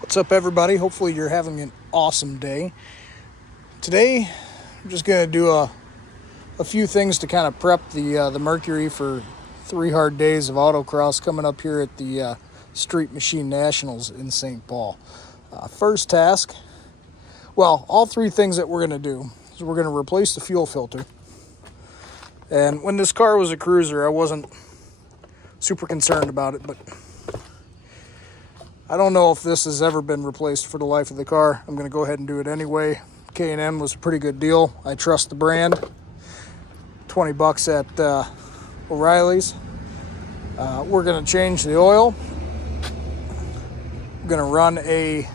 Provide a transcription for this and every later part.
What's up, everybody? Hopefully you're having an awesome day. Today, I'm just going to do a few things to kind of prep the Mercury for 3 hard days of autocross coming up here at the Street Machine Nationals in St. Paul. First task, all 3 things that we're going to do is we're going to replace the fuel filter. And when this car was a cruiser, I wasn't super concerned about it, but I don't know if this has ever been replaced for the life of the car. I'm going to go ahead and do it anyway. K&N was a pretty good deal. I trust the brand. $20 at O'Reilly's. We're going to change the oil. I'm going to run a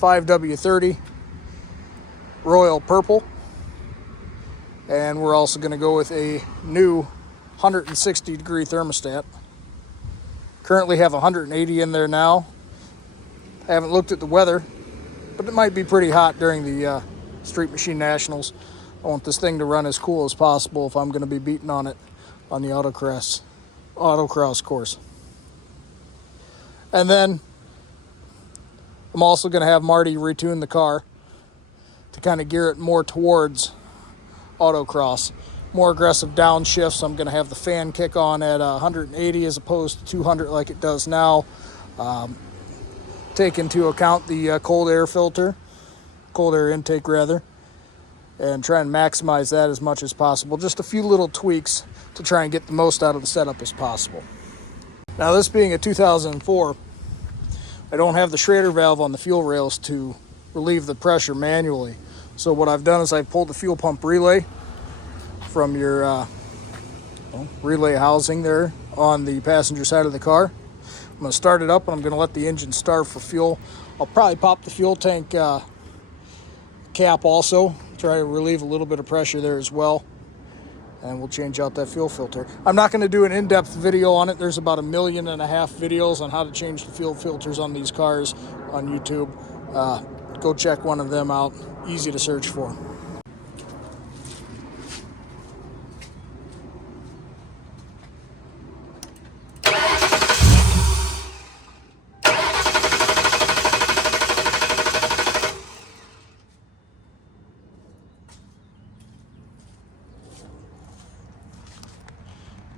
5W30 Royal Purple. And we're also going to go with a new 160 degree thermostat. Currently have 180 in there now. I haven't looked at the weather, but it might be pretty hot during the Street Machine Nationals. I want this thing to run as cool as possible if I'm going to be beating on it on the autocross course. And then I'm also going to have Marty retune the car to kind of gear it more towards autocross. More aggressive downshifts. I'm going to have the fan kick on at 180 as opposed to 200 like it does now. Take into account the cold air intake rather, and try and maximize that as much as possible. Just a few little tweaks to try and get the most out of the setup as possible. Now, this being a 2004, I don't have the Schrader valve on the fuel rails to relieve the pressure manually. So what I've done is I've pulled the fuel pump relay from your relay housing there on the passenger side of the car. I'm going to start it up and I'm going to let the engine start for fuel. I'll probably pop the fuel tank cap also, try to relieve a little bit of pressure there as well. And we'll change out that fuel filter. I'm not going to do an in-depth video on it. There's about 1.5 million videos on how to change the fuel filters on these cars on YouTube. Go check one of them out. Easy to search for.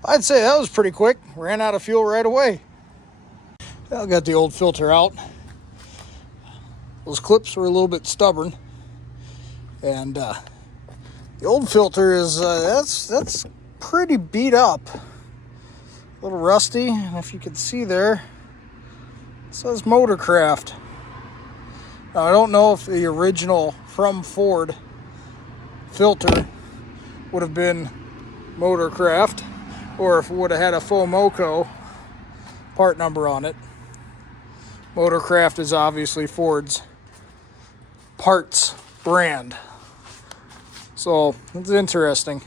I'd say that was pretty quick. Ran out of fuel right away. I got the old filter out. Those clips were a little bit stubborn. And the old filter is, that's pretty beat up. A little rusty. And if you can see there, it says Motorcraft. Now, I don't know if the original from Ford filter would have been Motorcraft, or if it would have had a FOMOCO part number on it. Motorcraft is obviously Ford's parts brand. So it's interesting.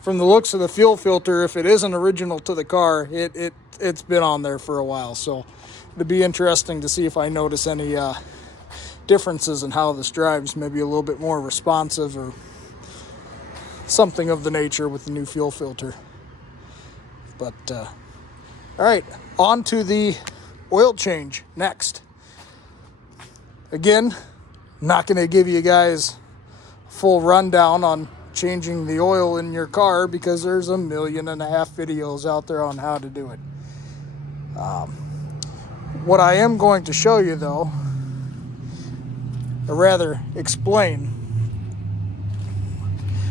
From the looks of the fuel filter, if it isn't original to the car, it's been on there for a while. So it'd be interesting to see if I notice any differences in how this drives, maybe a little bit more responsive or something of the nature with the new fuel filter. But, all right, on to the oil change next. Again, not going to give you guys a full rundown on changing the oil in your car because there's 1.5 million videos out there on how to do it. What I am going to show you, though, or rather explain,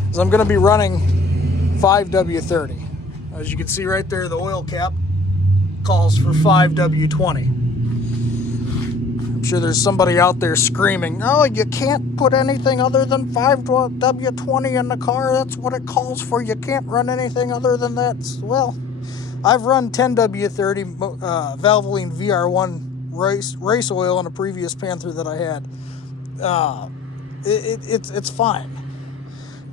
is I'm going to be running 5W30. As you can see right there, the oil cap calls for 5W20. I'm sure there's somebody out there screaming, no, you can't put anything other than 5W20 in the car. That's what it calls for. You can't run anything other than that. Well, I've run 10W30 Valvoline VR1 race oil on a previous Panther that I had. It's fine.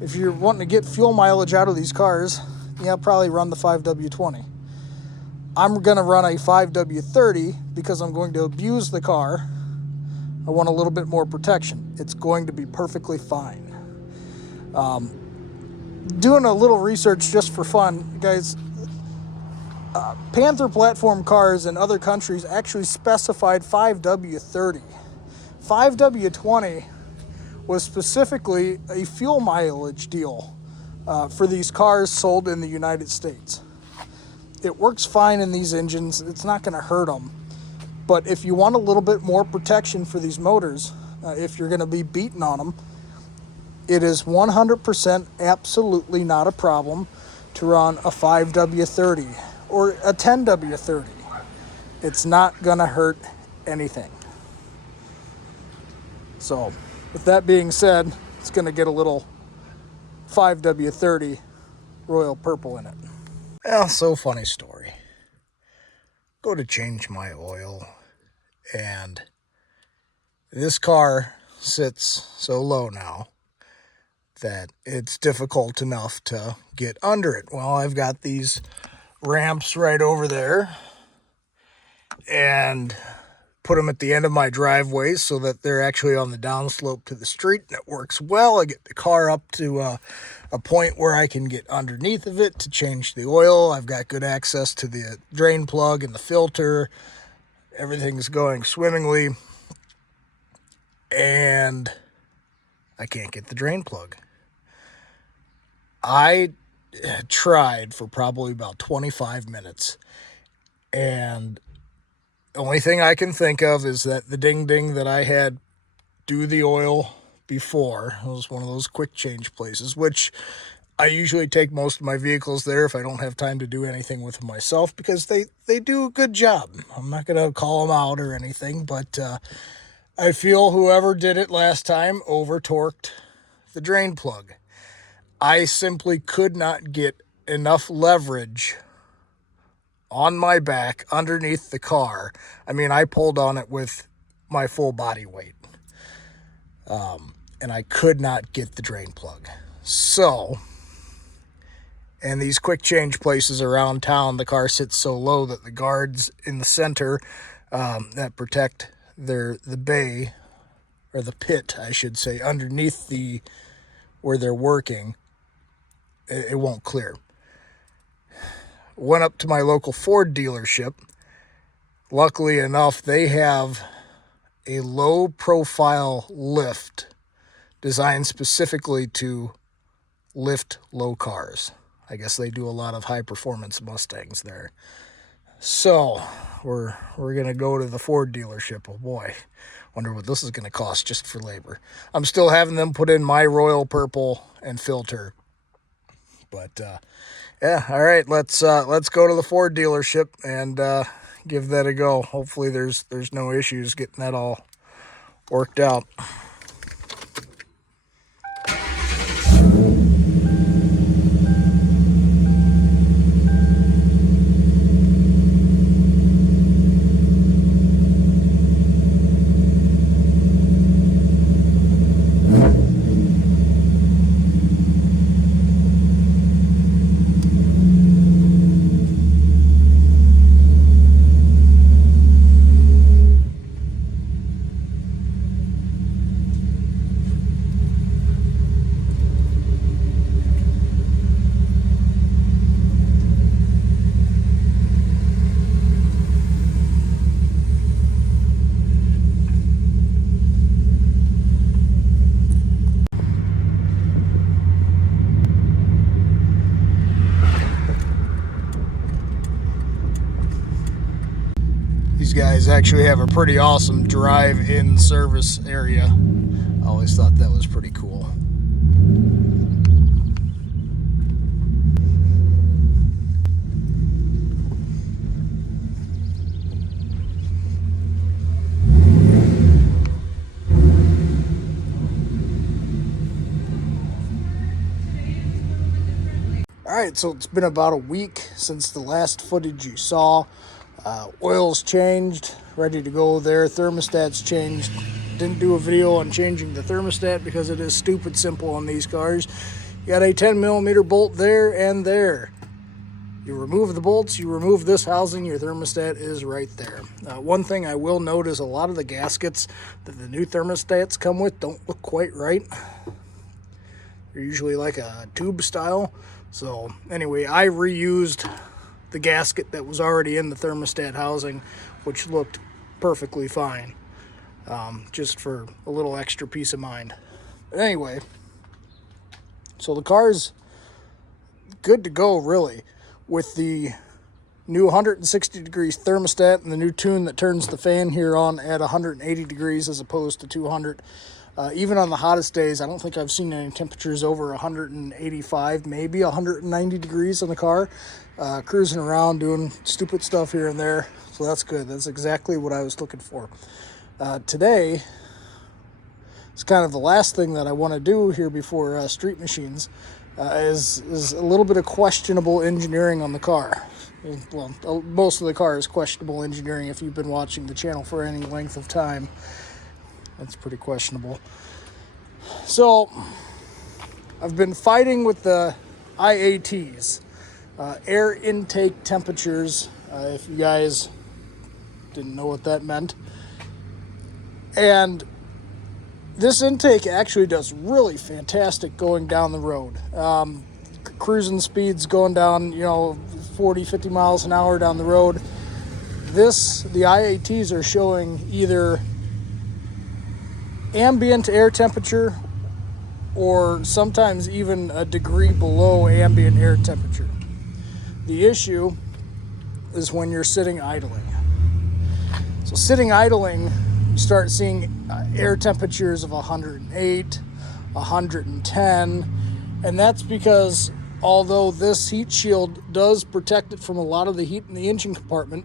If you're wanting to get fuel mileage out of these cars, yeah, probably run the 5W20. I'm going to run a 5W30 because I'm going to abuse the car. I want a little bit more protection. It's going to be perfectly fine. Doing a little research just for fun, guys, Panther platform cars in other countries actually specified 5W30. 5W20 was specifically a fuel mileage deal for these cars sold in the United States. It works fine in these engines. It's not going to hurt them. But if you want a little bit more protection for these motors, if you're going to be beating on them, it is 100% absolutely not a problem to run a 5W30 or a 10W30. It's not going to hurt anything. So, with that being said, it's going to get a little 5W30 royal purple in it. Well, so funny story. Go to change my oil, and this car sits so low now that it's difficult enough to get under it. Well, I've got these ramps right over there and put them at the end of my driveway so that they're actually on the downslope to the street, and it works well. I get the car up to a point where I can get underneath of it to change the oil. I've got good access to the drain plug and the filter. Everything's going swimmingly, and I can't get the drain plug. I tried for probably about 25 minutes, and the only thing I can think of is that the ding-ding that I had do the oil before, it was one of those quick change places, which I usually take most of my vehicles there if I don't have time to do anything with them myself, because they do a good job. I'm not going to call them out or anything, but I feel whoever did it last time over-torqued the drain plug. I simply could not get enough leverage on my back underneath the car. I mean, I pulled on it with my full body weight. And I could not get the drain plug. So, and these quick change places around town, the car sits so low that the guards in the center that protect the bay, or the pit, I should say, underneath where they're working, it won't clear. Went up to my local Ford dealership. Luckily enough, they have a low profile lift designed specifically to lift low cars. I guess they do a lot of high performance Mustangs there. So we're going to go to the Ford dealership. Oh boy, wonder what this is going to cost just for labor. I'm still having them put in my royal purple and filter. But yeah, all right, let's go to the Ford dealership and give that a go. Hopefully there's no issues getting that all worked out. These guys actually have a pretty awesome drive-in service area. I always thought that was pretty cool. Alright, so it's been about a week since the last footage you saw. Oil's changed, ready to go there. Thermostat's changed. Didn't do a video on changing the thermostat because it is stupid simple on these cars. You got a 10mm bolt there and there. You remove the bolts, you remove this housing, your thermostat is right there. One thing I will note is a lot of the gaskets that the new thermostats come with don't look quite right. They're usually like a tube style. So anyway, I reused the gasket that was already in the thermostat housing, which looked perfectly fine, just for a little extra peace of mind. But anyway, so the car's good to go, really, with the new 160 degrees thermostat and the new tune that turns the fan here on at 180 degrees as opposed to 200. Even on the hottest days, I don't think I've seen any temperatures over 185, maybe 190 degrees in the car. Cruising around doing stupid stuff here and there, so that's good. That's exactly what I was looking for. Today, it's kind of the last thing that I want to do here before Street Machines, is a little bit of questionable engineering on the car. Well, most of the car is questionable engineering if you've been watching the channel for any length of time. That's pretty questionable. So, I've been fighting with the IATs, air intake temperatures, if you guys didn't know what that meant. And this intake actually does really fantastic going down the road. Cruising speeds going down, 40, 50 miles an hour down the road. The IATs are showing either ambient air temperature or sometimes even a degree below ambient air temperature. The issue is when you're sitting idling. So sitting idling, you start seeing air temperatures of 108, 110, and that's because although this heat shield does protect it from a lot of the heat in the engine compartment,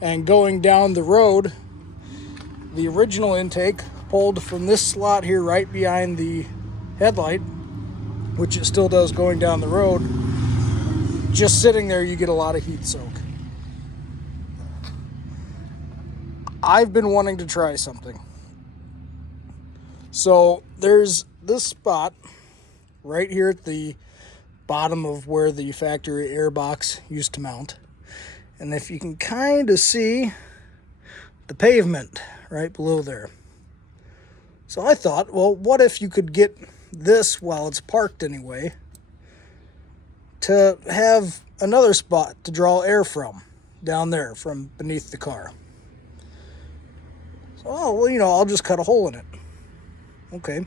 and going down the road, the original intake pulled from this slot here right behind the headlight, which it still does going down the road, just sitting there you get a lot of heat soak. I've been wanting to try something. So there's this spot right here at the bottom of where the factory air box used to mount. And if you can kind of see the pavement right below there. So I thought, well, what if you could get this while it's parked anyway, to have another spot to draw air from down there from beneath the car. So, I'll just cut a hole in it. Okay.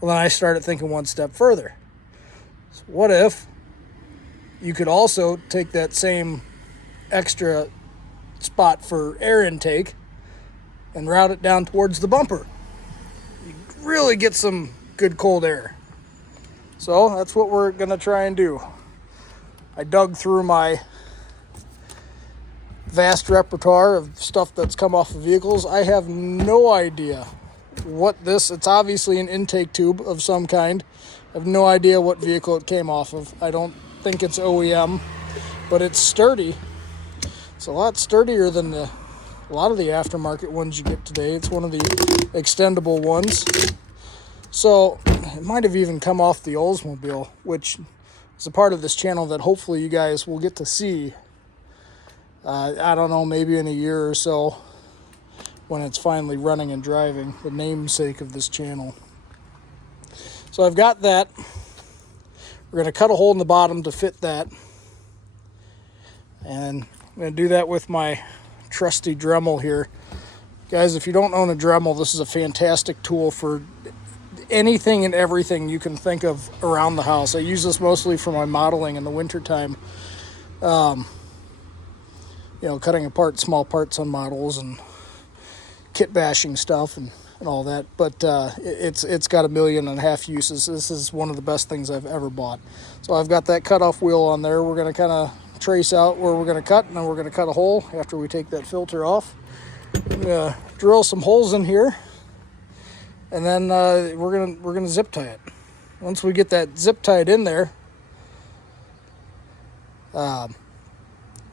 Well, then I started thinking one step further. So what if you could also take that same extra spot for air intake and route it down towards the bumper? You really get some good cold air. So that's what we're going to try and do. I dug through my vast repertoire of stuff that's come off of vehicles. I have no idea what it's obviously an intake tube of some kind. I have no idea what vehicle it came off of. I don't think it's OEM, but it's sturdy. It's a lot sturdier than a lot of the aftermarket ones you get today. It's one of the extendable ones. So it might have even come off the Oldsmobile, which is a part of this channel that hopefully you guys will get to see. I don't know, maybe in a year or so when it's finally running and driving, the namesake of this channel. So I've got that. We're going to cut a hole in the bottom to fit that. And I'm going to do that with my trusty Dremel here. Guys, if you don't own a Dremel, this is a fantastic tool for anything and everything you can think of around the house. I use this mostly for my modeling in the wintertime. Cutting apart small parts on models and kit bashing stuff and all that. But it's got 1.5 million uses. This is one of the best things I've ever bought. So I've got that cutoff wheel on there. We're going to kind of trace out where we're going to cut, and then we're going to cut a hole after we take that filter off. I'm going to drill some holes in here, and then we're gonna zip tie it. Once we get that zip tied in there,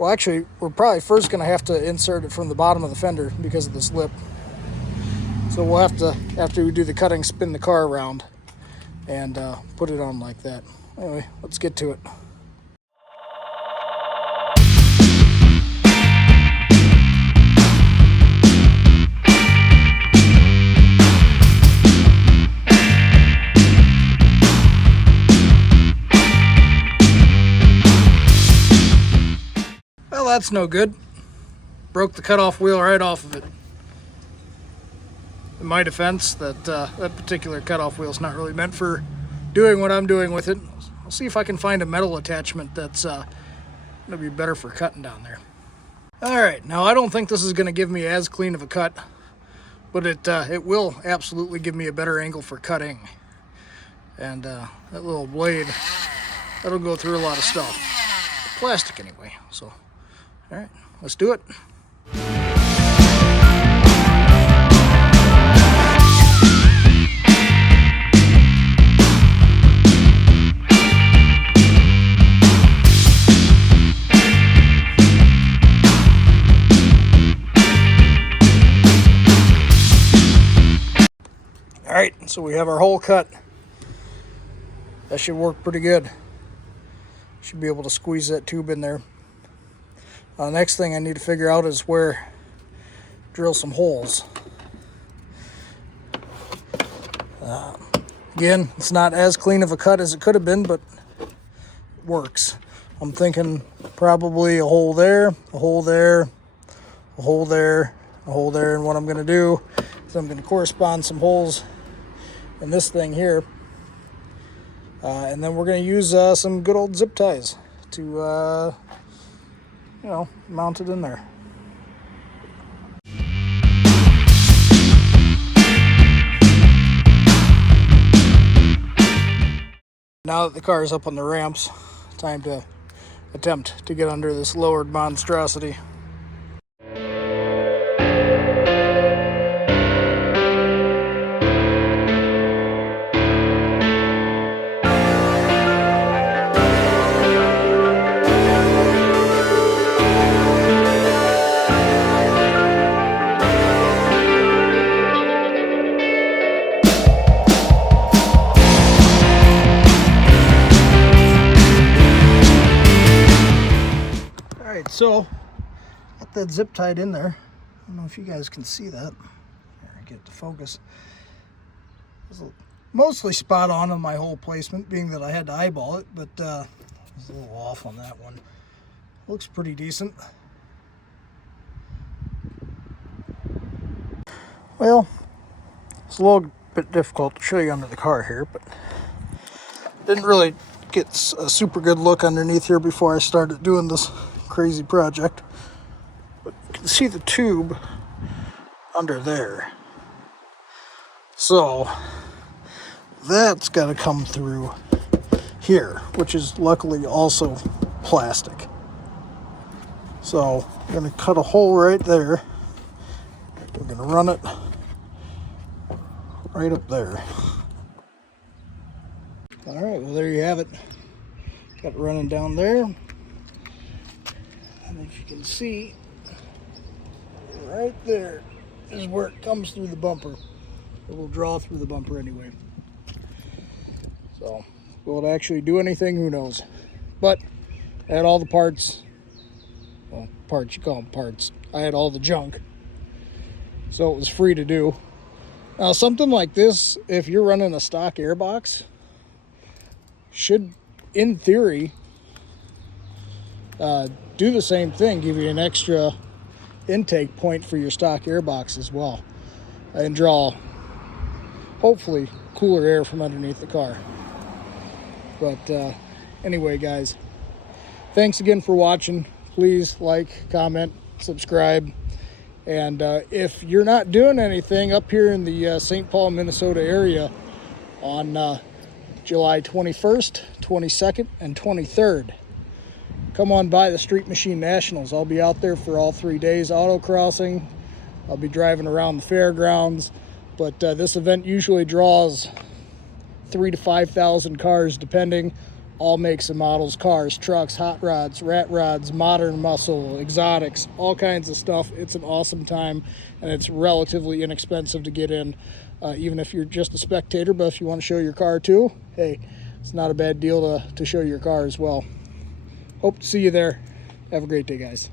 actually, we're probably first going to have to insert it from the bottom of the fender because of this lip. So we'll have to, after we do the cutting, spin the car around and put it on like that. Anyway, let's get to it. that's no good. Broke the cutoff wheel right off of it. In my defense, that particular cutoff wheel is not really meant for doing what I'm doing with it. I'll see if I can find a metal attachment that's going to be better for cutting down there. All right, now I don't think this is going to give me as clean of a cut, but it will absolutely give me a better angle for cutting. And that little blade, that'll go through a lot of stuff. Plastic anyway, so all right, let's do it. All right, so we have our hole cut. That should work pretty good. Should be able to squeeze that tube in there. Next thing I need to figure out is where drill some holes. Again, it's not as clean of a cut as it could have been, but it works. I'm thinking probably a hole there, a hole there, a hole there, a hole there, and what I'm going to do is I'm going to correspond some holes in this thing here, and then we're going to use some good old zip ties to mount it in there. Now that the car is up on the ramps, time to attempt to get under this lowered monstrosity. So, got that zip tied in there. I don't know if you guys can see that. Here, I get it to focus. It was mostly spot on my hole placement, being that I had to eyeball it, but I was a little off on that one. Looks pretty decent. Well, it's a little bit difficult to show you under the car here, but didn't really get a super good look underneath here before I started doing this crazy project, but you can see the tube under there, so that's got to come through here, which is luckily also plastic. So I'm going to cut a hole right there. We're going to run it right up there. All right, well, there you have it. Got it running down there. And if you can see, right there is where it comes through the bumper. It will draw through the bumper anyway. So, will it actually do anything? Who knows? But I had all the parts. Well, parts, you call them parts. I had all the junk. So it was free to do. Now, something like this, if you're running a stock airbox, should, in theory, do the same thing, give you an extra intake point for your stock airbox as well, and draw, hopefully, cooler air from underneath the car. But anyway, guys, thanks again for watching. Please like, comment, subscribe, and if you're not doing anything up here in the St. Paul, Minnesota area on July 21st, 22nd, and 23rd, come on by the Street Machine Nationals. I'll be out there for all 3 days autocrossing. I'll be driving around the fairgrounds, but this event usually draws 3,000 to 5,000 cars, depending. All makes and models, cars, trucks, hot rods, rat rods, modern muscle, exotics, all kinds of stuff. It's an awesome time, and it's relatively inexpensive to get in, even if you're just a spectator. But if you want to show your car too, hey, it's not a bad deal to show your car as well. Hope to see you there. Have a great day, guys.